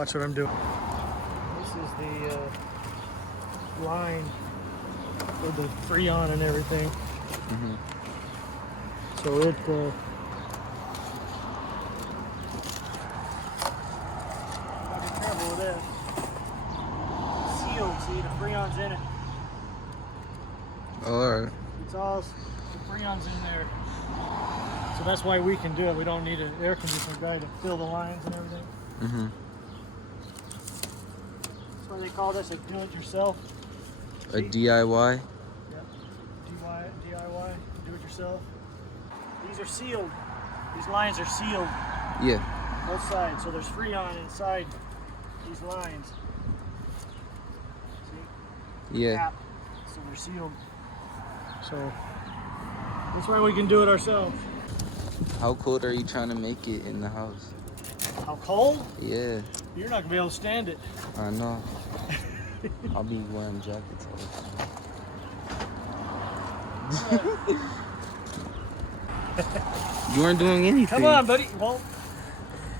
Watch what I'm doing. This is the line for the Freon and everything. Mm-hmm. So it gotta be careful with this. Sealed, see, the Freon's in it. Alright. It's all, the Freon's in there. So that's why we can do it. We don't need an air conditioner guy to fill the lines and everything. Mm-hmm. That's why they call this a do-it-yourself. A DIY? Yep. DIY, do-it-yourself. These are sealed. These lines are sealed. Yeah. Both sides. So there's Freon inside these lines. See? Yeah. Cap. So they're sealed. So that's why we can do it ourselves. How cold are you trying to make it in the house? How cold? Yeah. You're not gonna be able to stand it. I know. I'll be wearing jackets all the time. You weren't doing anything. Come on, buddy. Well,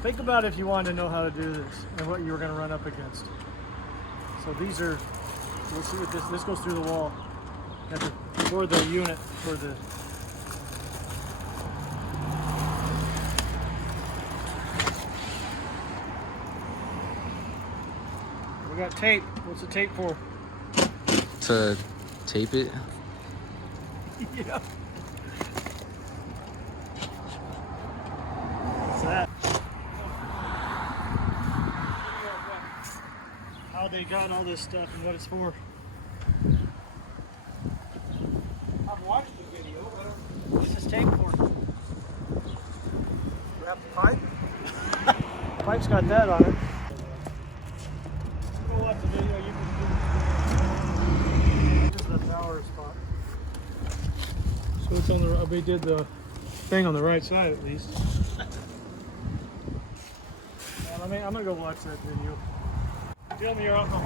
think about if you wanted to know how to do this and what you were going to run up against. So these are, we'll see what this goes through the wall. For the unit, for the, we got tape. What's the tape for? To tape it? Yeah. What's that? How they got all this stuff and what it's for. I've watched the video. What's this tape for? Wrap the pipe? The pipe's got that on it. Go watch the video. You can do this is the power spot. So it's on the. We did the thing on the right side at least. I'm gonna go watch that video. Tell me your uncle.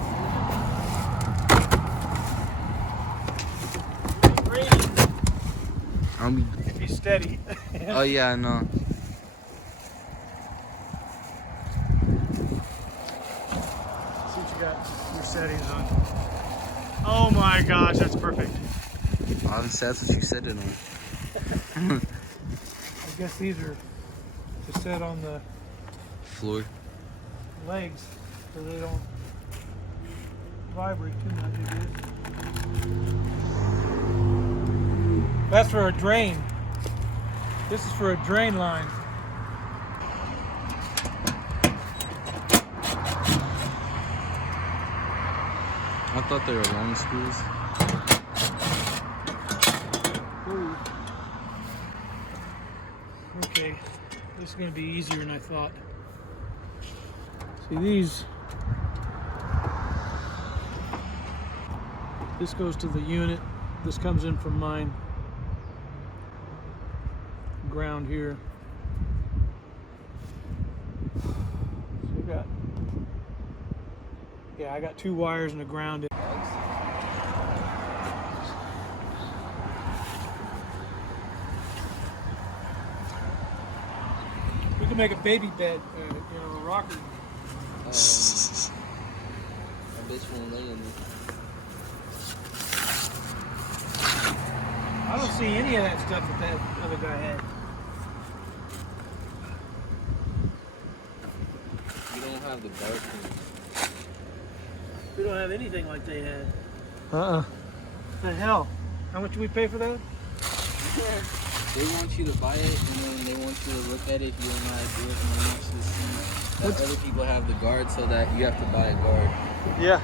I'll be. Be steady. Oh yeah, I know. See what you got your settings on. Oh my gosh, that's perfect. Obviously, that's what you said it on. I guess these are to set on the Floor. legs so they don't vibrate too much. I guess. That's for a drain. This is for a drain line. I thought they were long screws. Ooh. Okay, this is going to be easier than I thought. See these, this goes to the unit, this comes in from mine, ground here. So I got 2 wires and a ground. We can make a baby bed, a rocker. I bitch won't lay in it. I don't see any of that stuff that other guy had. You don't have the dark one. We don't have anything like they had. What the hell? How much do we pay for that? They want you to buy it, and then they want you to look at it if you don't know how to do it, and they want you to see that other people have the guard, so that you have to buy a guard. Yeah.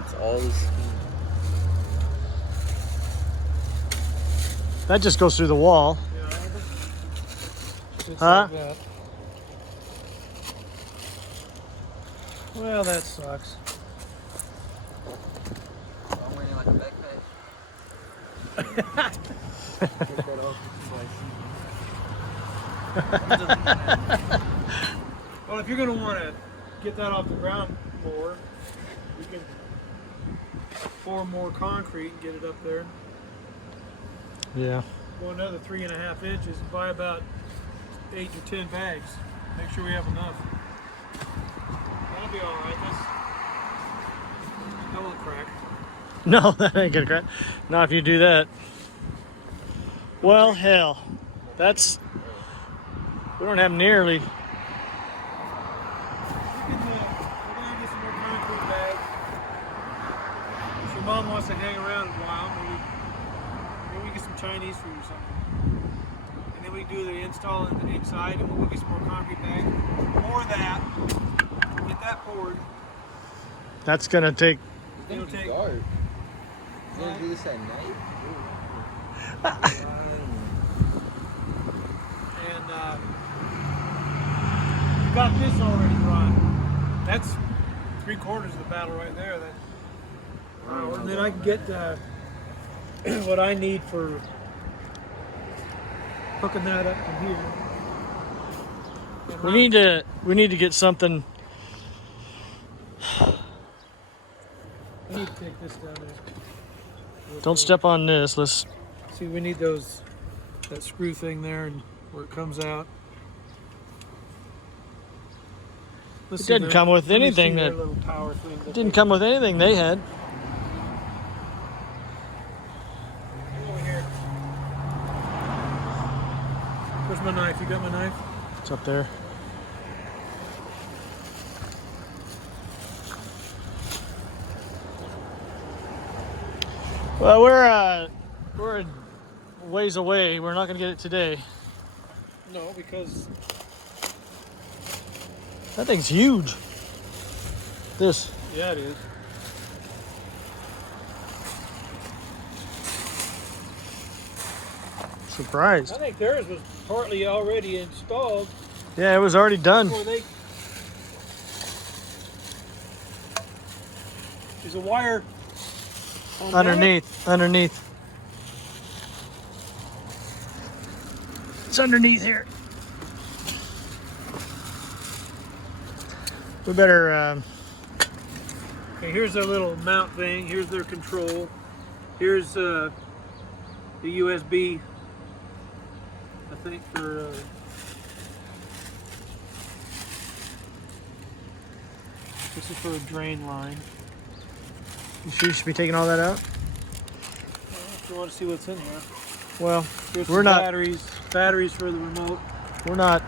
It's all the scheme. That just goes through the wall. Just Huh? like that. Well, that sucks. I'm wearing it like a backpack. Get that off Well, if you're going to want to get that off the ground more, you can pour more concrete and get it up there. Yeah. Go another 3.5 inches and buy about 8 or 10 bags. Make sure we have enough. be all right. That won't crack. No, that ain't gonna crack. Not if you do that. Well, hell, that's. We don't have nearly. We're gonna get some more concrete bags. If your mom wants to hang around a while, maybe we get some Chinese food or something. And then we do the install in the inside, and we'll go get some more concrete bags. More of that. Get that poured. That's gonna take. It'll take dark. You gonna do this at night? And we got this already run. That's 3/4 of the battle right there. And then I can get what I need for hooking that up from here. And We need to get something. I need to take this down there. Don't step on this. Let's. See, we need that screw thing there and where it comes out. It didn't come with anything that. Little power thing It didn't come with anything they had. Over here. Where's my knife? You got my knife? It's up there. Well, we're a ways away. We're not gonna get it today. No, because That thing's huge. This. yeah, it is. Surprised. I think theirs was partly already installed Yeah, it was already done. before they. There's a wire on that. Underneath. It's underneath here. We better. Okay, here's their little mount thing. Here's their control. Here's the USB. I think for. This is for a drain line. You sure you should be taking all that out? If you want to see what's in here. Well, Here's we're some not. batteries for the remote. We're not.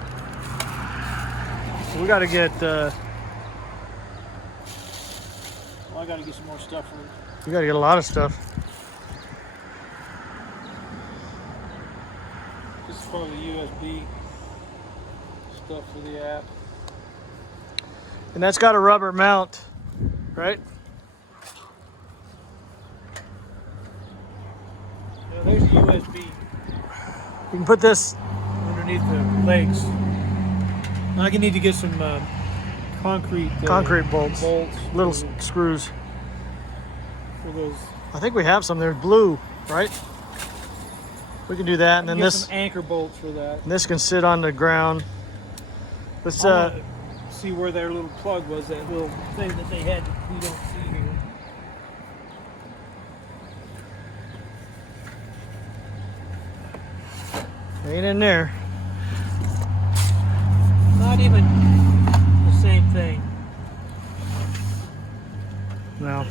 We got to get. Well, I got to get some more stuff for it. We got to get a lot of stuff. This is for the USB stuff for the app. And that's got a rubber mount, right? Yeah, there's a USB You can put this. underneath the legs. I need to get some concrete Bolts. Little screws. for those. I think we have some. They're blue, right? We can do that, and then Get this. some anchor bolts for that. And this can sit on the ground. Let's. I wanna see where their little plug was. That little thing that they had that we don't see here. Ain't in there. Not even the same thing. No.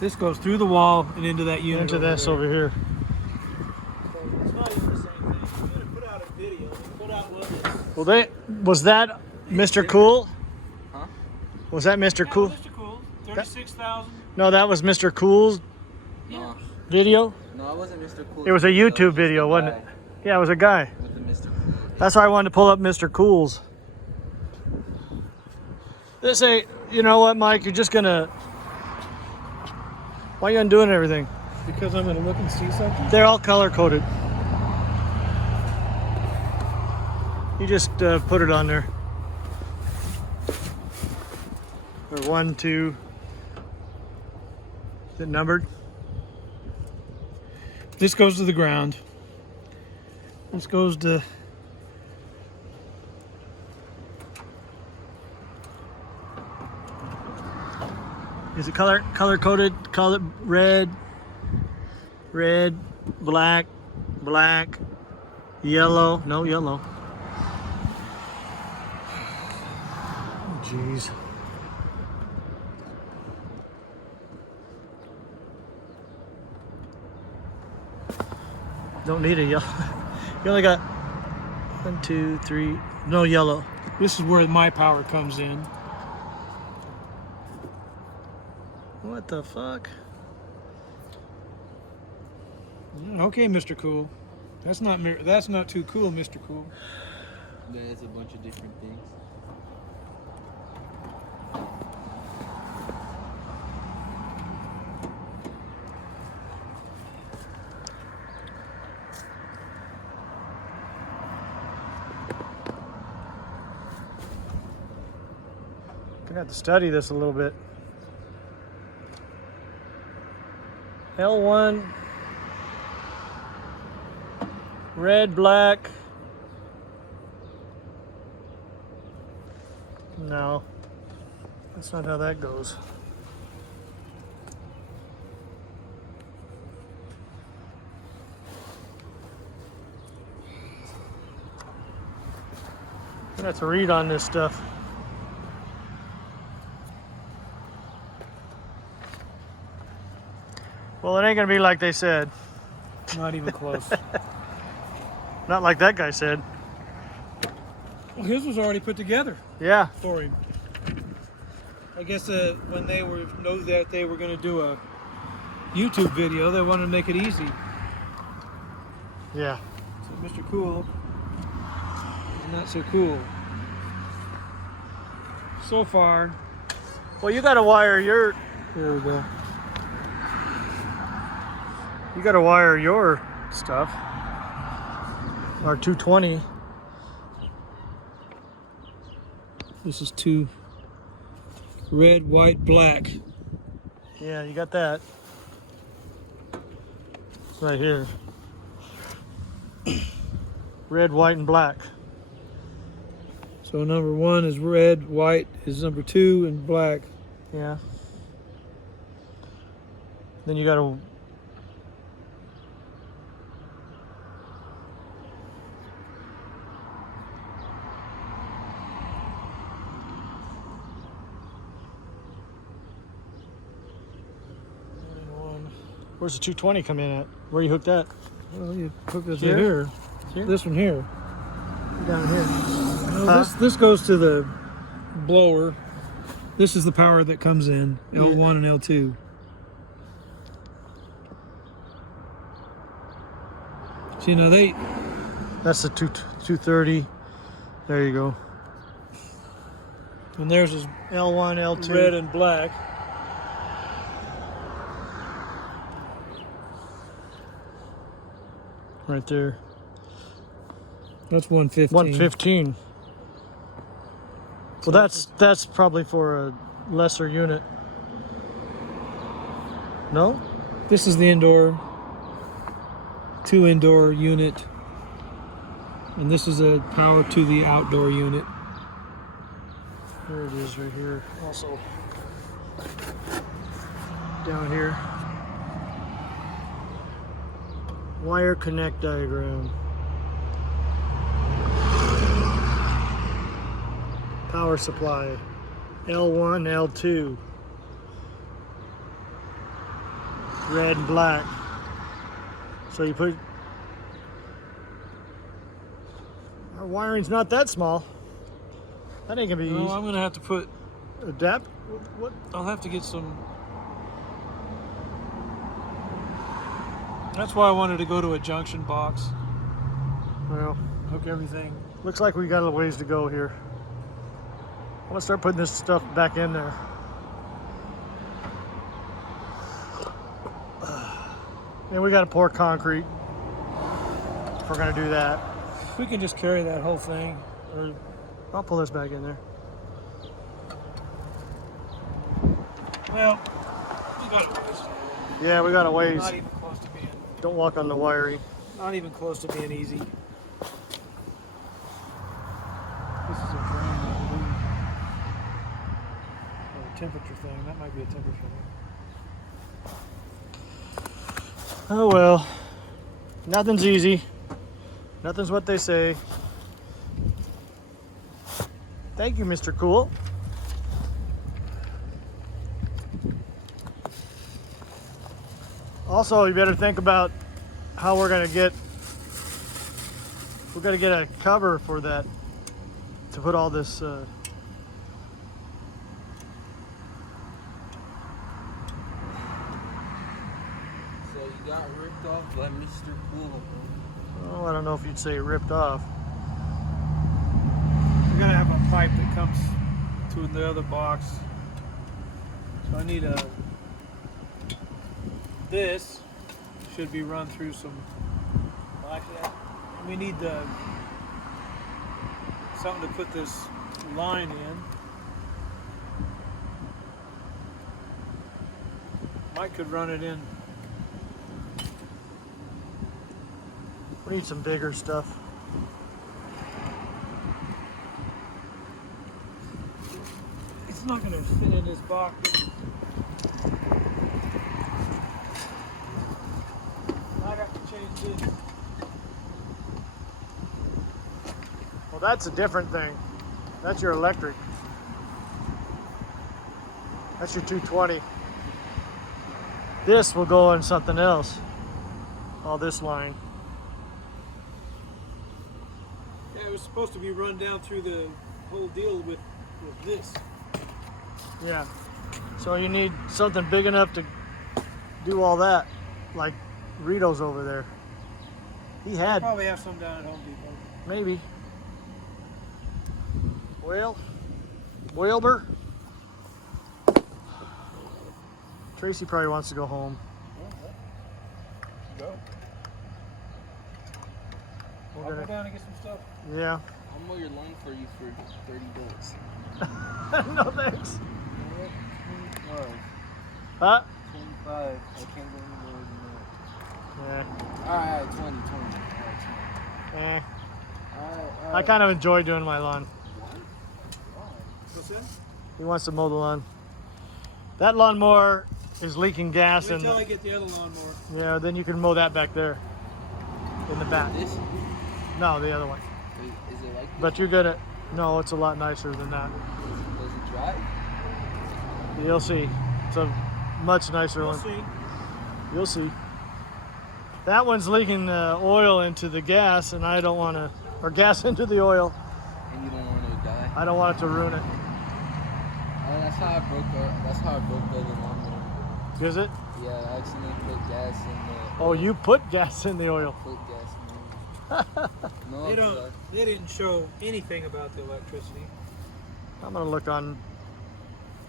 This goes through the wall and into that unit. Into this there. over here. It's not even the same thing. I'm gonna put out a video. Put out what is. Well, was that MrCool? Huh? Was that Mr. Yeah, Cool? Mr. Cool. 36,000. No, that was Mr. Cool's No, video. no, it wasn't Mr. Cool. It was a That YouTube just video, the wasn't guy it? Yeah, it was a guy. With the Mr. Cool. That's why I wanted to pull up Mr. Cool's. This ain't. You know what, Mike? You're just gonna. Why are you undoing everything? Because I'm gonna look and see something. They're all color coded. You just put it on there. Or 1, 2. Is it numbered? This goes to the ground. This goes to. Is it color coded? Color red. black, black, yellow. No yellow. Oh, jeez. Don't need a yellow. You only got 1, 2, 3. No yellow. This is where my power comes in. What the fuck? Okay, Mr. Cool. That's not too cool, Mr. Cool. There's a bunch of different things. I got to study this a little bit. L1, red, black. No, that's not how that goes. I got to read on this stuff. Well, it ain't gonna be like they said. Not even close. Not like that guy said. Well, his was already put together Yeah. for him. I guess when they know that they were going to do a YouTube video, they wanted to make it easy. Yeah. So Mr. Cool is not so cool. So far. Well, you gotta wire your. There we go. You gotta wire your stuff. Our 220. This is 2 red, white, black. Yeah, you got that. Right here. Red, white, and black. So number 1 is red, white is number 2, and black. Yeah. Then you gotta. Where's the 220 come in at? Where you hooked that? Well, you hook this Here? here. Here? This one here. Down here. No, Huh? this goes to the blower. This is the power that comes in, L1 and L2. So, you know, That's the 230. There you go. and theirs is L1, L2. red and black. Right there. That's 115. 115. Well, that's probably for a lesser unit. No? This is the indoor, 2 indoor unit, and this is a power to the outdoor unit. There it is right here. Also down here. Wire connect diagram. Power supply. L1, L2. Red and black. So you put. Our wiring's not that small. That ain't gonna be No, easy. I'm gonna have to put. Adapt? What? I'll have to get some. That's why I wanted to go to a junction box. Well, Hook everything. looks like we got a ways to go here. I'm gonna start putting this stuff back in there. And we gotta pour concrete if we're gonna do that. We can just carry that whole thing. Or I'll pull this back in there. well, we got it. Yeah, we got a ways. Not even close to being. Don't walk on the wiring. Not even close to being easy. This is a drain, I believe. Or a temperature thing. That might be a temperature thing. Oh well. Nothing's easy. Nothing's what they say. Thank you, MrCool. Also, you better think about how we're gonna get a cover for that to put all this So you got ripped off by MrCool. oh, I don't know if you'd say ripped off. We're gonna have a pipe that comes to the other box. So I need this should be run through some. Well, actually, we need something to put this line in. Mike could run it in. We need some bigger stuff. It's not going to fit in this box. I'd have to change this. Well, that's a different thing. That's your electric. That's your 220. This will go in something else. All this line. Yeah, it was supposed to be run down through the whole deal with this. Yeah. So you need something big enough to do all that, like Rito's over there. He had Probably have some down at Home Depot. maybe. Well, Wilbur. Tracy probably wants to go home. Go. We're I'll go gonna, down and get some stuff. yeah. I'll mow your lawn for you for $30. No thanks. 25. Huh? 25. I can't go any more than Yeah. that. Alright, 20. Alright, 20. Eh. Alright. I kind of enjoy doing my lawn. What's that? He wants to mow the lawn. That lawnmower is leaking gas Wait and till I get the other lawnmower. yeah, then you can mow that back there in the back. This? No, the other one. Wait, is it like this? But you're gonna, no, it's a lot nicer than that. Does it dry? You'll see. It's a much nicer We'll one. see. You'll see. That one's leaking oil into the gas, and I don't want to, or gas into the oil. And you don't want it to die? I don't want it to ruin it. That's how I broke the other lawnmower. Is it? Yeah, I accidentally put gas in the... Oh, you put gas in the oil. Put gas in the... No, They didn't show anything about the electricity. I'm gonna look on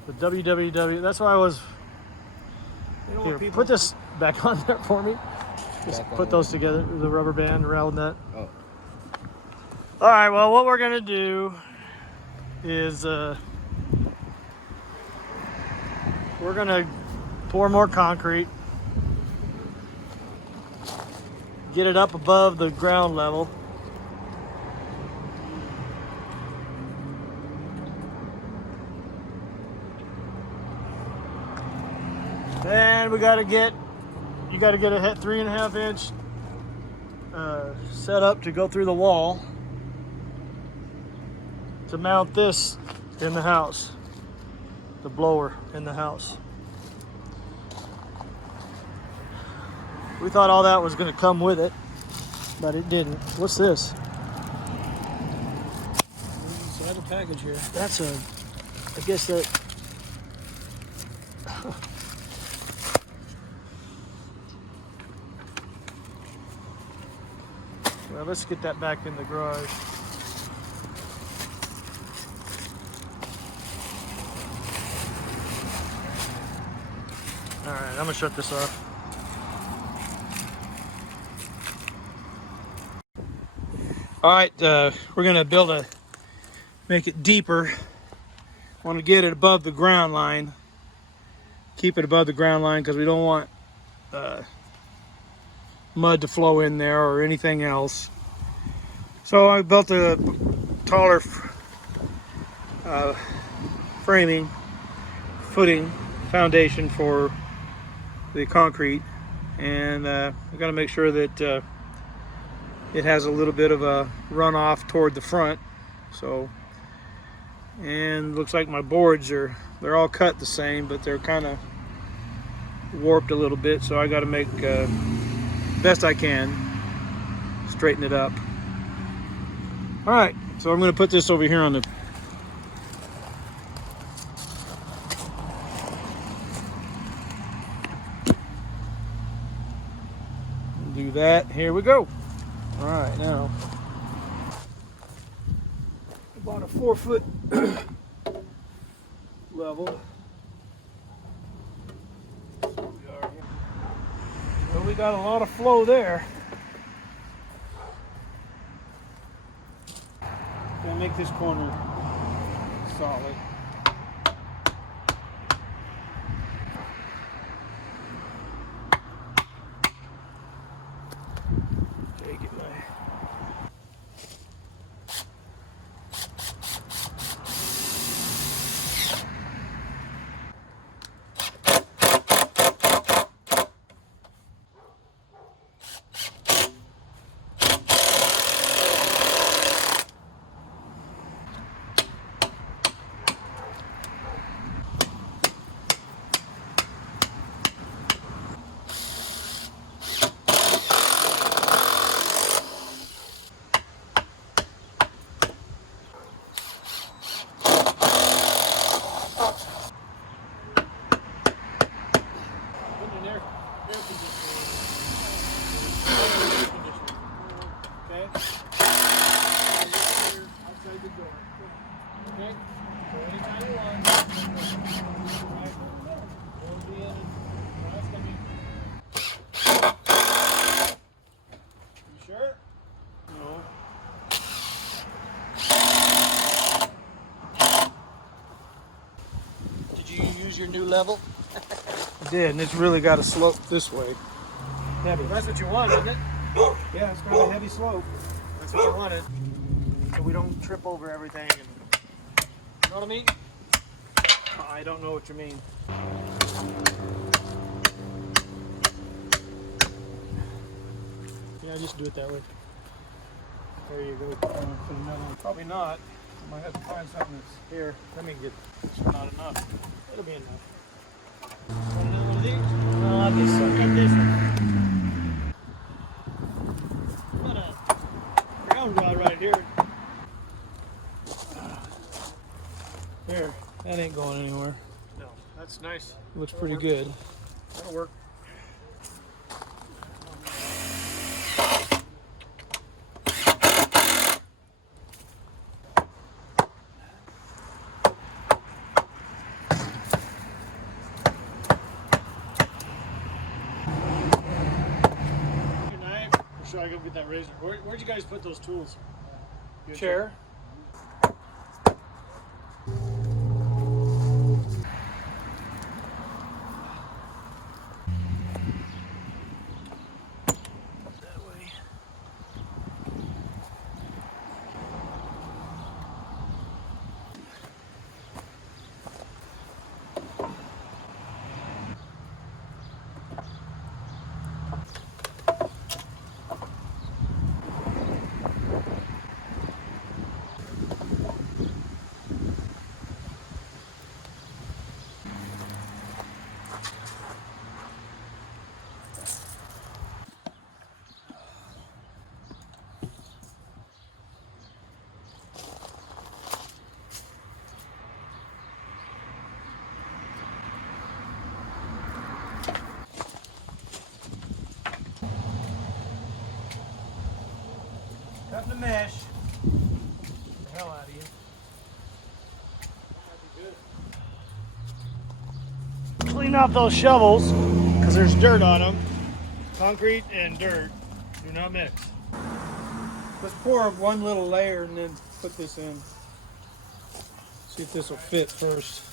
the www. That's why I was. They don't Here, want people. put this back on there for me. Just Back on put those together, the rubber band around that. Oh. All right. Well, what we're gonna do is we're gonna pour more concrete, get it up above the ground level. And you got to get a 3.5 inch set up to go through the wall to mount this in the house, the blower in the house. We thought all that was going to come with it, but it didn't. What's this? It's a package here. That's a, I guess that. Well, let's get that back in the garage. All right, I'm gonna shut this off. All right, we're gonna make it deeper. Want to get it above the ground line. Keep it above the ground line because we don't want mud to flow in there or anything else. So I built a taller footing foundation for the concrete, and we got to make sure that it has a little bit of a runoff toward the front. So, and looks like my boards they're all cut the same, but they're kind of warped a little bit, so I got to make best I can straighten it up. All right, so I'm going to put this over here on the do that. Here we go. All right, now about a 4-foot level. Well, we got a lot of flow there. Gonna make this corner solid. Okay, get my Your new level? I did, and it's really got a slope this way. Heavy. That's what you want, isn't it? Yeah, it's got a heavy slope. That's what you wanted. So we don't trip over everything. And, you know what I mean? I don't know what you mean. Yeah, just do it that way. There you go. Put another one. Probably not. I might have to find something that's Here, let me get. it's not enough. It'll be enough. One of these? No, I'll just suck. Got this one. Got a ground rod right here. Here, that ain't going anywhere. No, that's nice. Looks pretty good. That'll work. Should I go get that razor? Where'd you guys put those tools? Your Chair. That way. Cutting the mesh. Get the hell out of you. That'd be good. Clean off those shovels because there's dirt on them. Concrete and dirt do not mix. Let's pour one little layer and then put this in. See if this will fit first.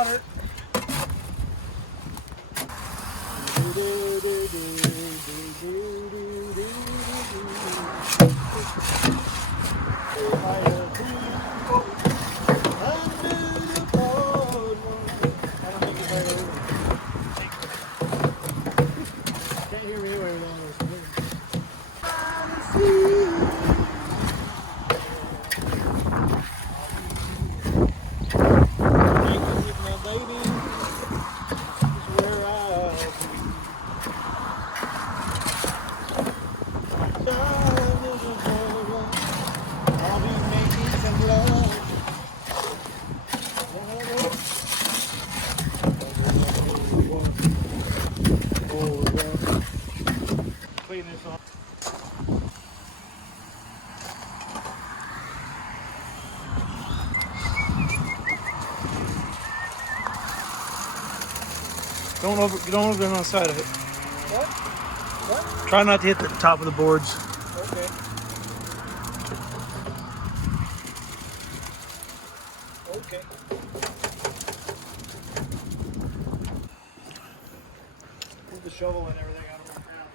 water. Can't hear me anyway with all those. Clean this off. Don't over on the side of it. What? What? Try not to hit the top of the boards. Okay. Okay. Move the shovel and everything out of the ground.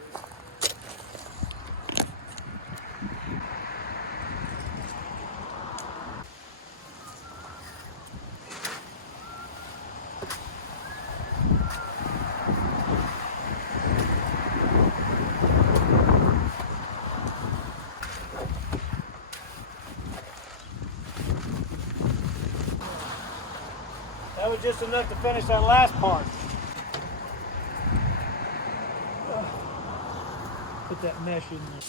That was just enough to finish that last part. Put that mesh in there.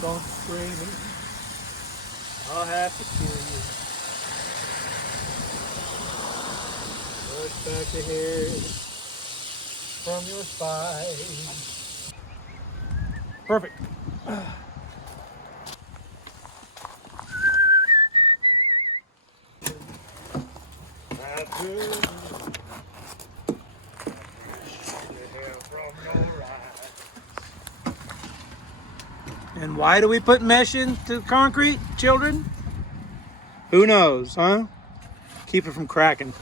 Don't spray me. I'll have to kill you. Push back the hair from your spine. Perfect. And why do we put mesh into concrete, children? Who knows, huh? Keep it from cracking.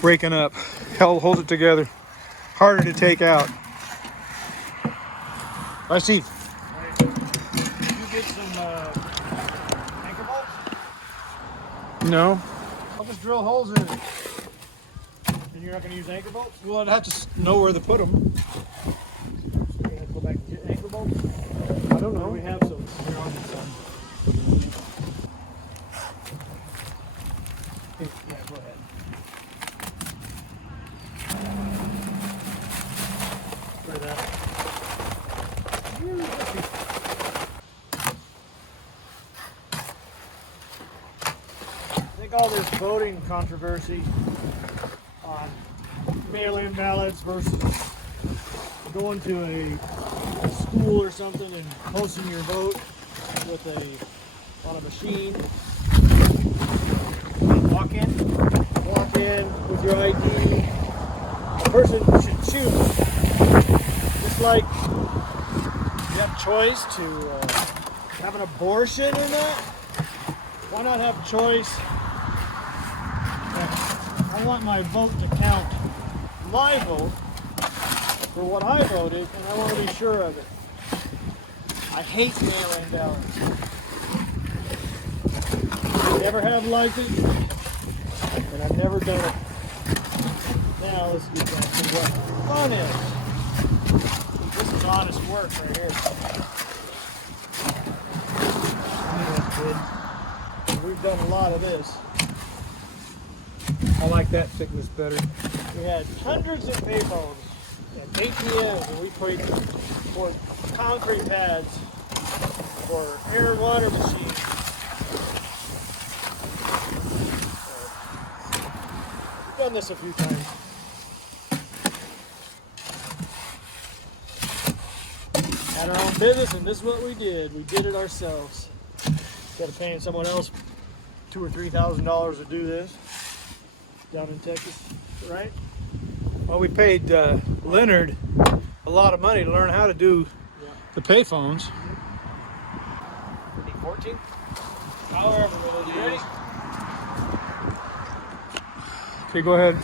Breaking up. Hold it together. Harder to take out. I see. Did you get some anchor bolts? No. I'll just drill holes in it. And you're not going to use anchor bolts? Well, I'd have to know where to put them. So you're going to go back and get anchor bolts? I don't know. We have some. Here, I'll get some. Yeah, go ahead. Try that. I think all this voting controversy on mail-in ballots versus going to a school or something and posting your vote on a machine. Walk in with your ID. A person should choose. Just like you have choice to have an abortion or not. Why not have choice? I want my vote to count my vote for what I voted, and I want to be sure of it. I hate mail-in ballots. I never have liked it, and I've never done it. Now let's get back to what fun is. This is honest work right here. We've done a lot of this. I like that thickness better. We had hundreds of payphones and ATMs, and we paid for concrete pads, for air and water machines. We've done this a few times. Had our own business, and this is what we did. We did it ourselves. Instead of paying someone else $2,000 or $3,000 to do this down in Texas, right? Well, we paid Leonard a lot of money to learn how to do the payphones. 14? However, you ready? Okay, go ahead.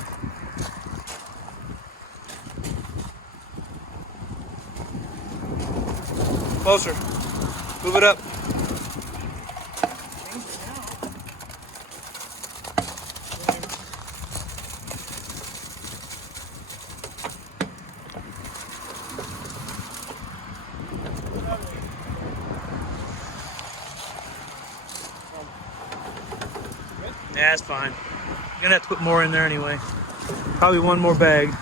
Closer. Move it up. Yeah, that's fine. You're gonna have to put more in there anyway. Probably one more bag.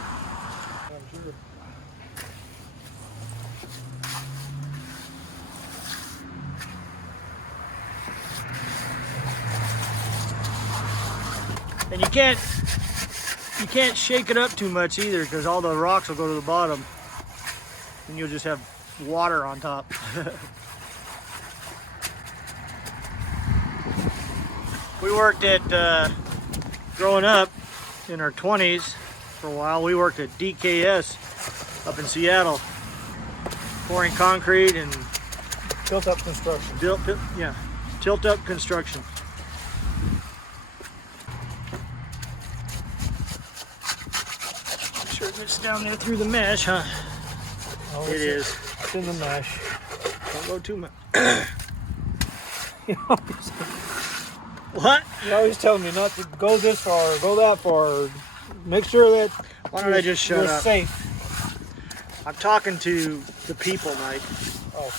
And you can't shake it up too much either, because all the rocks will go to the bottom and you'll just have water on top. We worked at growing up in our 20s for a while. We worked at DKS up in Seattle, pouring concrete and Tilt-up construction. tilt-up construction. Sure it's down there through the mesh, huh? Oh, It is. It's in the mesh. Don't go too much. You always, What? you always tell me not to go this far or go that far. Or make sure that Why don't I just shut you're up? safe. I'm talking to the people, Mike. Oh.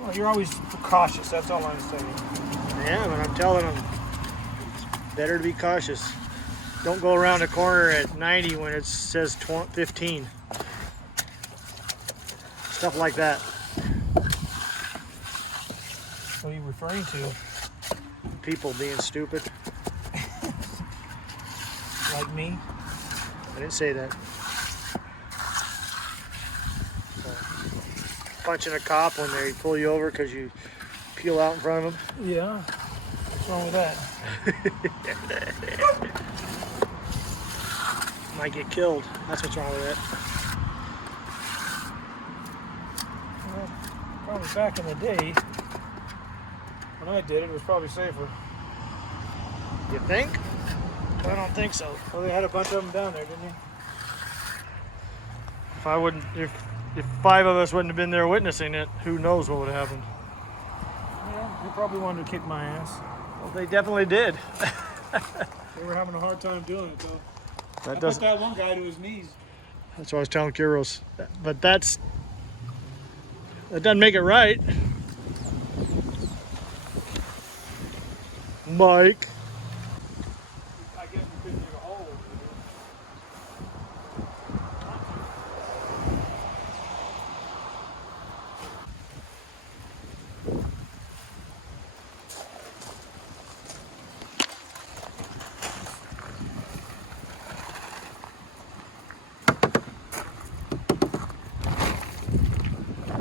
Well, you're always cautious. That's all I'm saying. Yeah, but I'm telling them it's better to be cautious. Don't go around a corner at 90 when it says 15. Stuff like that. What are you referring to? People being stupid. Like me? I didn't say that. So, punching a cop when they pull you over because you peel out in front of them. Yeah. What's wrong with that? Might get killed. That's what's wrong with that. Well, probably back in the day, when I did it, it was probably safer. You think? I don't think so. Well, they had a bunch of them down there, didn't they? If 5 of us wouldn't have been there witnessing it, who knows what would have happened? Yeah, they probably wanted to kick my ass. Well, they definitely did. They were having a hard time doing it, though. I That put doesn't. that one guy to his knees. That's what I was telling Kuros. But that doesn't make it right. Mike. I guess we couldn't dig a hole.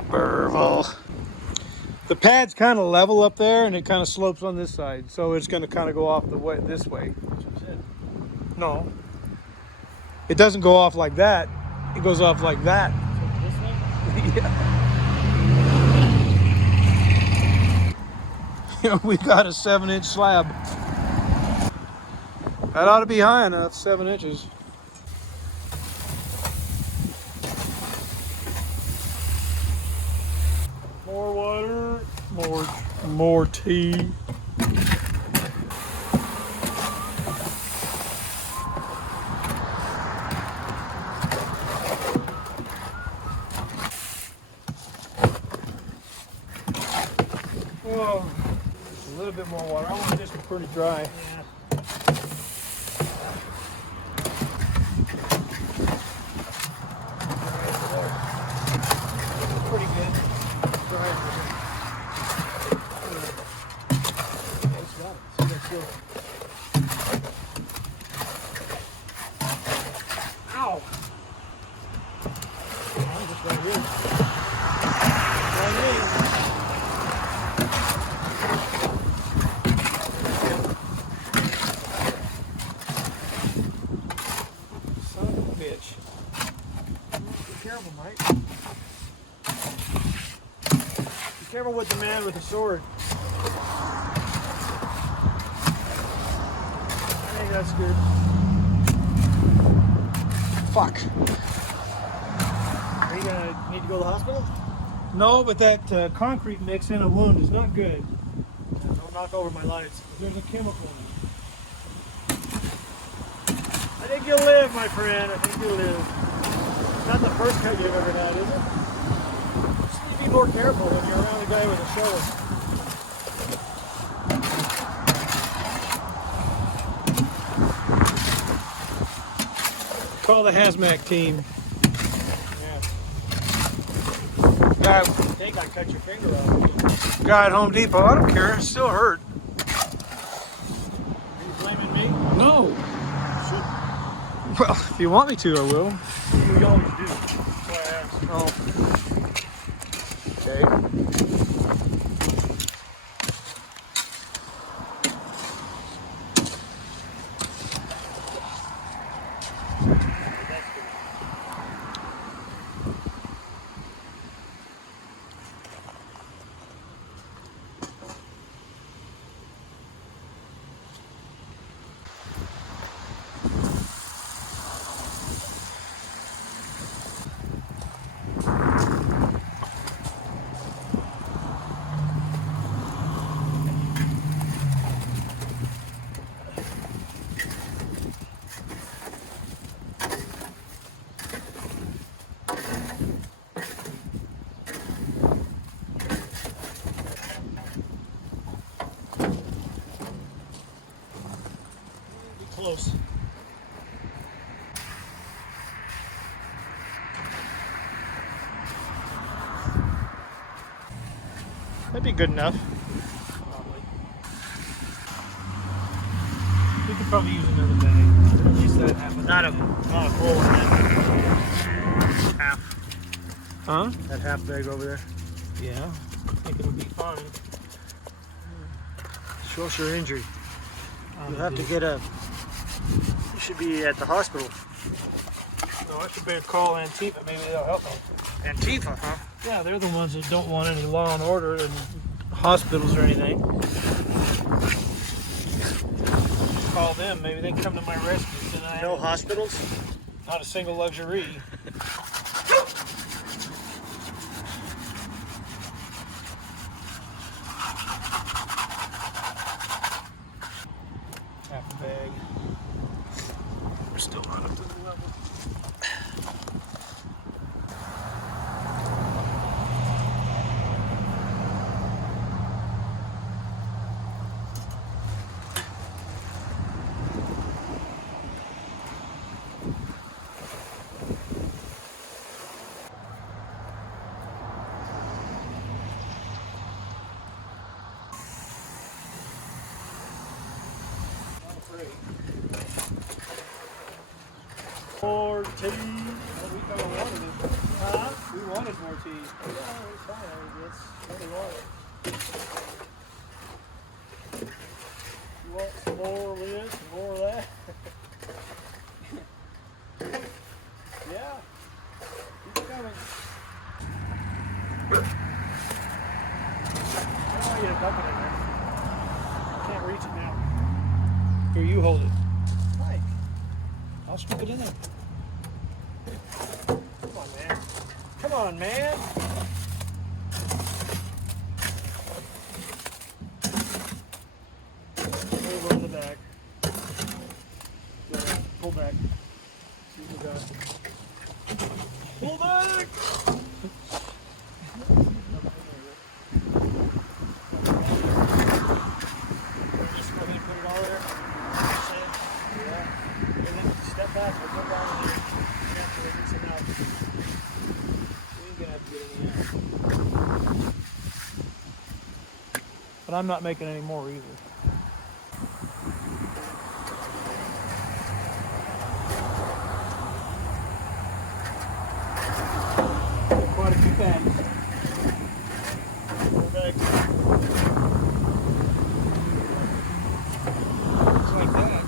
Burble. The pad's kind of level up there, and it kind of slopes on this side, so it's going to kind of go off the way this way. No, it doesn't go off like that. It goes off like that. Yeah. We got a 7-inch slab. That ought to be high enough, 7 inches. More water, more tea. Whoa, a little bit more water. I want this one pretty dry. Yeah. Pretty good. Ow! I'm just right here. Right here. bitch. Be careful, Mike. Be careful with the man with the sword. I think that's good. Fuck. Are you gonna need to go to the hospital? No, but that concrete mix in a wound is not good. Yeah, don't knock over my lights. There's a chemical in it. I think you'll live, my friend. I think you'll live. Not the first cut you've ever had, is it? Just need to be more careful when you're around a guy with a shovel. Call the hazmat team. Yeah. Guy, I think I cut your finger off. guy at Home Depot. I don't care. It still hurt. Are you blaming me? No. Should. Well, if you want me to, I will. You always do. That's why I asked. Oh. Okay. Close. That'd be good enough. Probably. We could probably use another bag. At least that happens. Not a full one. Half. Huh? That half bag over there. Yeah. I think it'll be fine. Show us your injury. You'll have to get a. You should be at the hospital. No, I should better call Antifa. Maybe they'll help me. Antifa, huh? Yeah, they're the ones that don't want any law and order in hospitals or anything. Call them. Maybe they can come to my rescue tonight. No hospitals? Not a single luxury. Half a bag. We're still not up to the level. More tea. Well, we kind of wanted it. Huh? We wanted more tea. Yeah, it's fine. That's what we want. You want some more of this and more of that? Yeah. Keep it coming. I want you to dump it in there. I can't reach it now. Here, you hold it. Mike, I'll scoop it in there. come on, man. Come on, man. Over in the back. Pull back. See what we got. Pull back! Just go ahead and put it all there. Yeah. And then step back or go down there after we get some out. We ain't gonna have to get any out. But I'm not making any more either. Quite a few bags. Pull back. Just like that.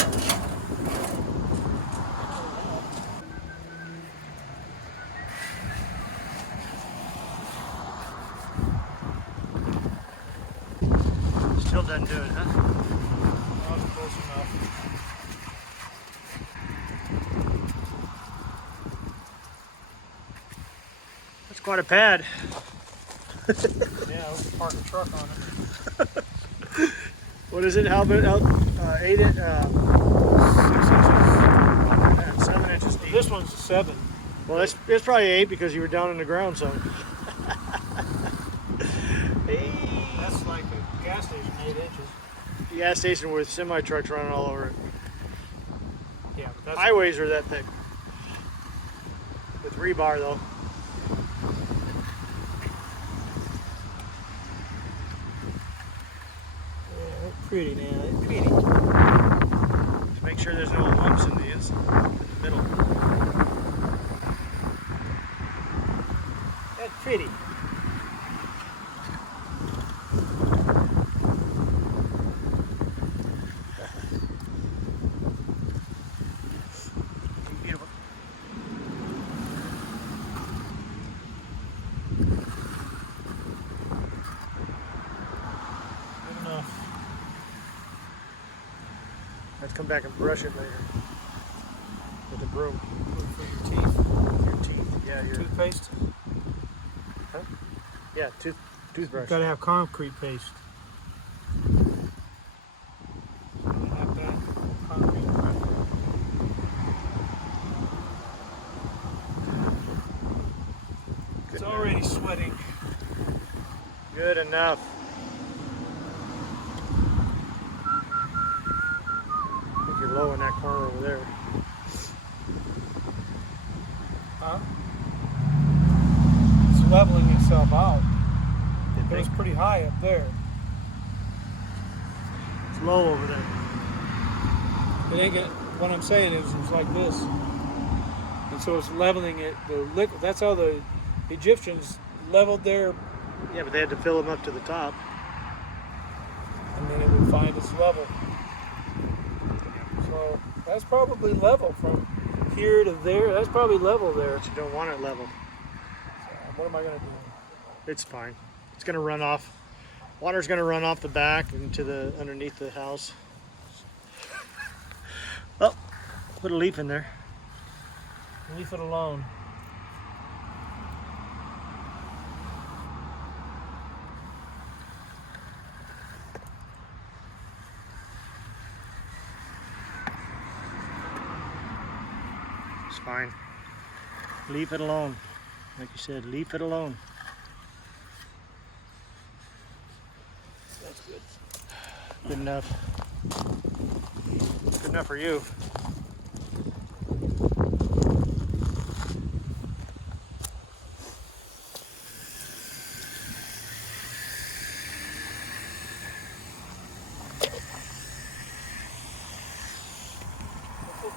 doesn't do it, huh? That was close enough. That's quite a pad. Yeah, we can park a truck on it. What is it? How big? 8 inch, 7 inches deep. This one's 7. Well, it's probably 8 because you were down in the ground some. Hey. That's like a gas station, 8 inches. The gas station with semi trucks running all over it. Yeah, but that's Highways are that thick. With rebar though. yeah, they're pretty now. They're pretty. Just make sure there's no lumps in the middle. That's pretty. Beautiful. Good enough. Let's come back and brush it later with a broom. For your teeth. Your teeth, yeah, your Toothpaste. toothbrush. Got to have concrete paste. Have that concrete. It's already sweating. Good enough. I think you're low in that corner over there. Huh? It's leveling itself out. You It was think? pretty high up there. It's low over there. It ain't gonna, what I'm saying is it's like this. And so it's leveling it. That's how the Egyptians leveled their, Yeah, but they had to fill them up to the top. and then it would find its level. So that's probably level from here to there. That's probably level there. But you don't want it level. So what am I gonna do? It's fine. It's gonna run off. Water's gonna run off the back into the underneath the house. Oh, put a leaf in there. Leave it alone. It's fine. Leave it alone. Like you said, leave it alone. That's good. Good enough. Good enough for you.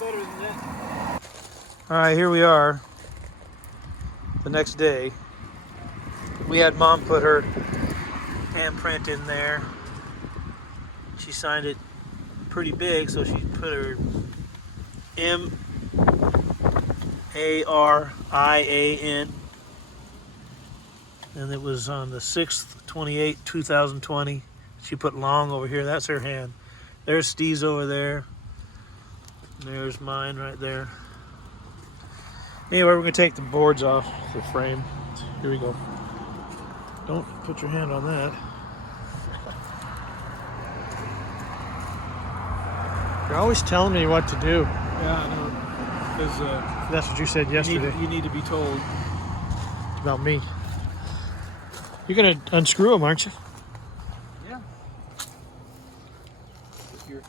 Better than that. All right, here we are. The next day, we had Mom put her handprint in there. She signed it pretty big, so she put her M-A-R-I-A-N, and it was on the 6th, 28, 2020. She put long over here. That's her hand. There's Steve's over there. There's mine right there. Anyway, we're going to take the boards off the frame. Here we go. Don't put your hand on that. You're always telling me what to do. Yeah, I know. Because That's what you said yesterday you need to be told. about me. You're gonna unscrew them, aren't you? Yeah. Here.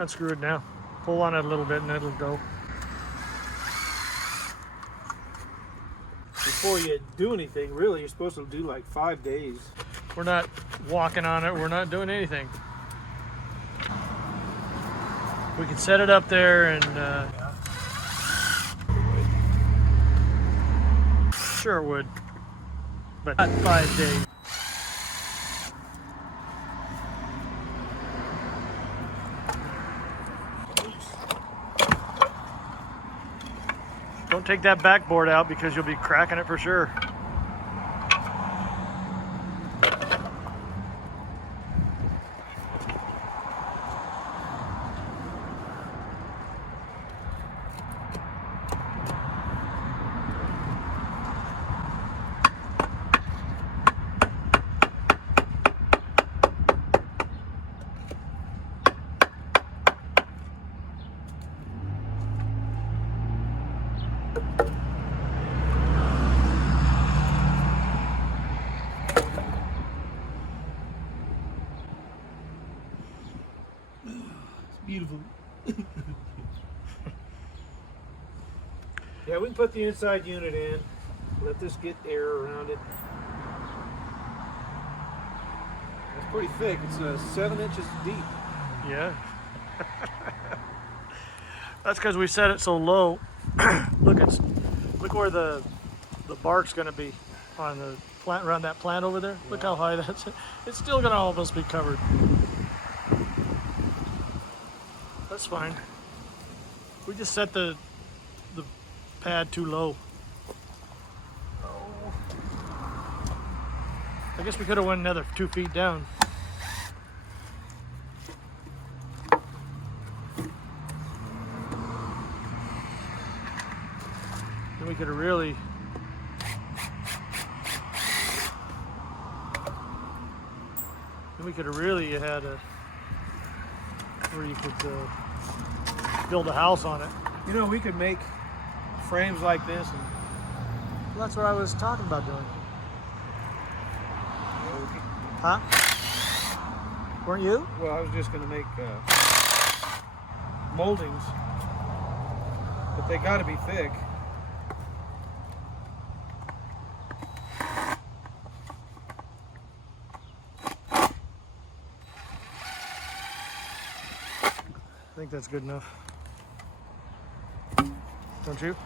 Unscrew it now. Pull on it a little bit and it'll go. Before you do anything, really, you're supposed to do like 5 days. We're not walking on it. We're not doing anything. We can set it up there and sure it would, but not 5 days. Don't take that backboard out because you'll be cracking it for sure. Beautiful. Yeah, we can put the inside unit in. Let this get air around it. That's pretty thick. It's 7 inches deep. Yeah. That's because we set it so low. Look where the bark's going to be on the plant, around that plant over there. Look how high that's. It's still going to almost be covered. That's fine. We just set the pad too low. Oh. I guess we could have went another 2 feet down. Then we could have really had a where you could build a house on it. You know, we could make frames like this. And, Well, that's what I was talking about doing. Huh? Weren't you? well, I was just going to make moldings, but they got to be thick. I think that's good enough. Don't you?